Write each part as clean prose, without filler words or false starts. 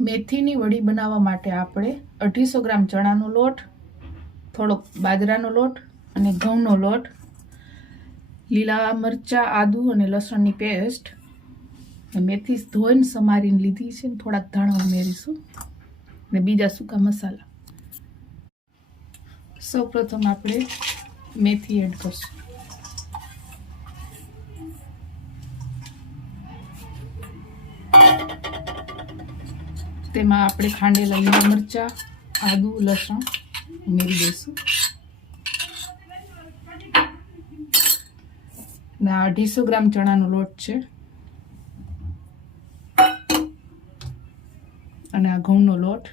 મેથીની વડી બનાવવા માટે આપણે 250 ગ્રામ ચણાનો લોટ, થોડોક બાજરાનો લોટ અને ઘઉંનો લોટ, લીલા મરચાં, આદુ અને લસણની પેસ્ટ, મેથી ધોઈને સમારીને લીધી છે, થોડાક ધાણા ઉમેરીશું અને બીજા સૂકા મસાલા. સૌપ્રથમ આપણે મેથી એડ કરશું. તેમાં આપણે ખાંડેલા લીલા મરચાં, આદુ, લસણ ઉમેરી દઈશું. અને 250 ગ્રામ ચણાનો લોટ છે અને આ ઘઉંનો લોટ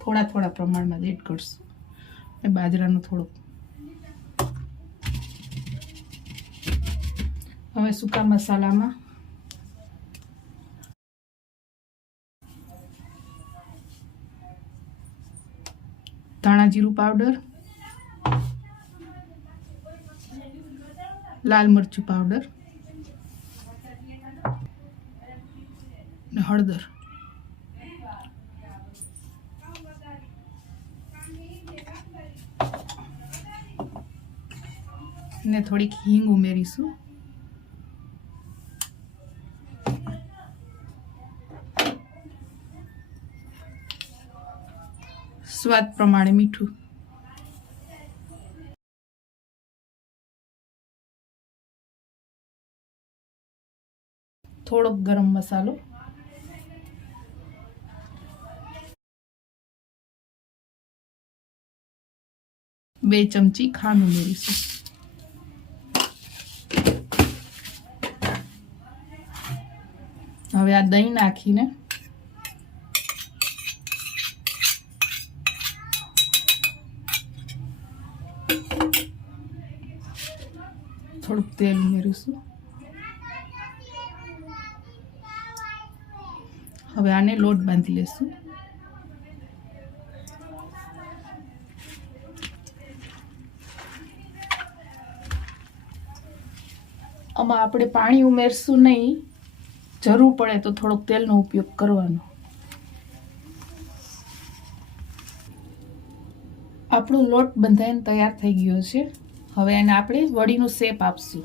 થોડા થોડા પ્રમાણમાં એડ કરશું અને બાજરાનો થોડોક. હવે સૂકા મસાલામાં ધાણા જીરું પાવડર, લાલ મરચું પાવડર અને હળદર. ને થોડીક હિંગ ઉમેરીશું. સ્વાદ પ્રમાણે મીઠું. થોડોક ગરમ મસાલો, બે ચમચી ખાંડ ઉમેરીશું. હવે આ દહીં નાખીને થોડુંક તેલ ઉમેરીશું. હવે આને લોટ બાંધી લેશું. આમાં આપણે પાણી ઉમેરશું નહીં, જરૂર પડે તો થોડોક તેલનો ઉપયોગ કરવાનો. આપણો લોટ બંધાઈને તૈયાર થઈ ગયો છે. હવે એને આપણે વડીનો શેપ આપશું.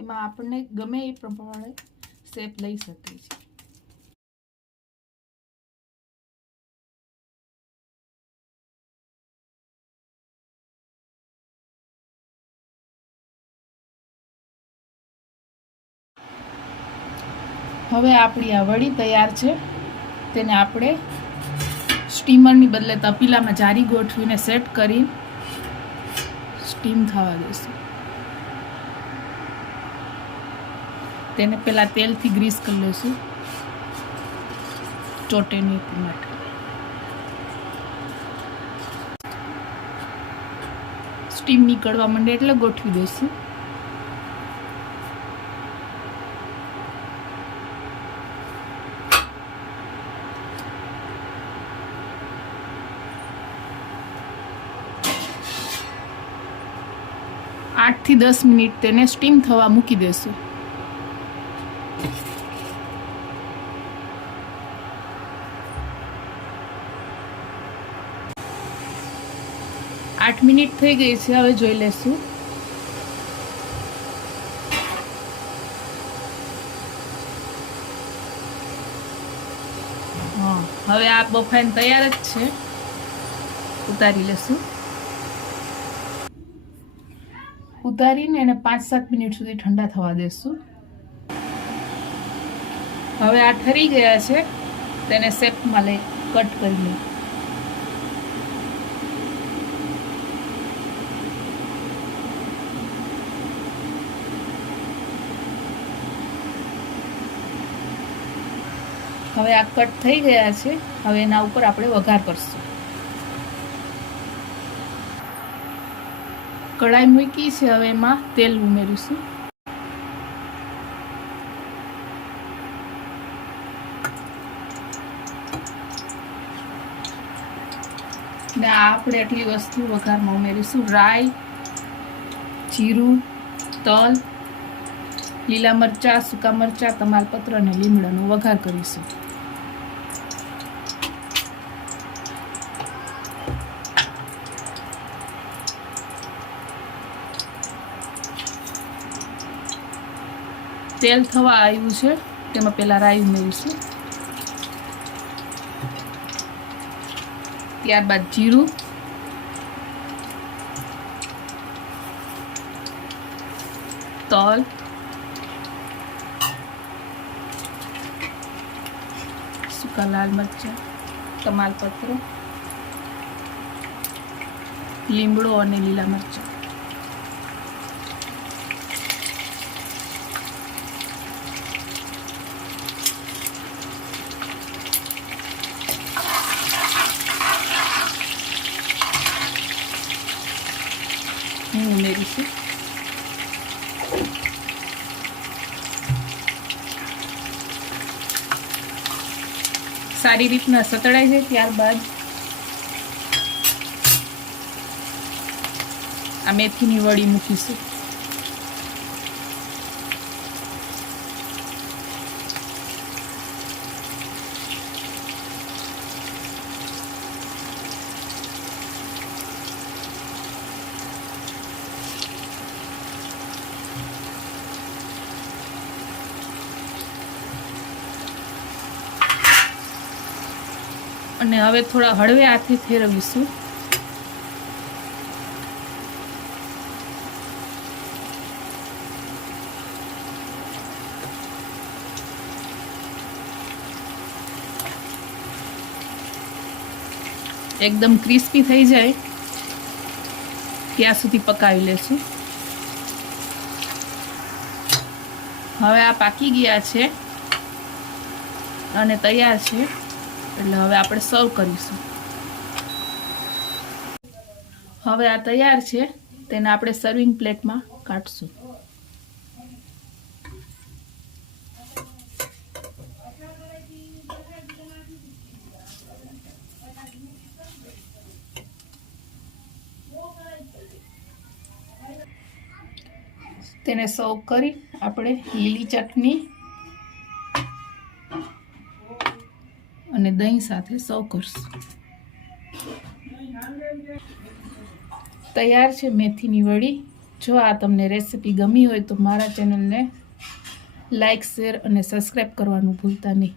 એમાં આપણને ગમે એ પ્રમાણે શેપ લઈ શકીએ છીએ. હવે આપણી આ વડી તૈયાર છે. તેને આપણે સ્ટીમરની બદલે તપીલામાં જારી ગોઠવીને સેટ કરી સ્ટીમ થવા દઈશું. તેને પહેલાં તેલથી ગ્રીસ કરી લઈશું, ચોટે નહીં તે માટે. સ્ટીમ નીકળવા માંડે એટલે ગોઠવી દઈશું. આઠ થી 10 મિનિટ તેને સ્ટીમ થવા મૂકી દેશું. આઠ મિનિટ થઈ ગઈ છે. હવે જોઈ લેશું. હા, હવે આ બફાઈને તૈયાર જ છે. ઉતારી લેશું. ઉતારીને એને 5-7 મિનિટ સુધી ઠંડા થવા દેશું. હવે આ ઠરી ગયા છે. તેને શેપમાં લઈ કટ કરી લઈએ. હવે આ કટ થઈ ગયા છે. હવે એના ઉપર આપણે વઘાર કરશું. કઢાઈ મૂકી છે. હવે એમાં તેલ ઉમેરીશું. ને અને આ આપણે એટલી વસ્તુ વઘારમાં ઉમેરીશું: રાઈ, જીરું, તલ, લીલા મરચાં, સૂકા મરચાં, તમાલપત્ર અને લીમડાનો વઘાર કરીશું. તેલ થવા આવ્યું છે, તેમાં પહેલાં રાઈ ઉમેરીશું, ત્યારબાદ જીરું, તલ, સૂકા લાલ મરચાં, તમાલપત્ર, લીમડો અને લીલા મરચાં. ઉમેરીશું. સારી રીતના સતળાઈ જાય ત્યારબાદ આ મેથીની વડી મૂકીશું. અને હવે થોડા હળવે હાથથી ફેરવીશું. એકદમ ક્રિસ્પી થઈ જાય ત્યાં સુધી પકાવી લેશું. હવે આ પાકી ગયા છે અને તૈયાર છે, એટલે હવે આપણે સર્વ કરીશું. હવે આ તૈયાર છે, તેને આપણે સર્વિંગ પ્લેટમાં કાઢશું. તેને સર્વ કરી આપણે લીલી ચટણી અને દહીં સાથે સર્વ કરશું. તૈયાર છે મેથીની વડી. જો આ તમને રેસિપી ગમી હોય તો મારા ચેનલને લાઈક, શેર અને સબસ્ક્રાઈબ કરવાનું ભૂલતા નહીં.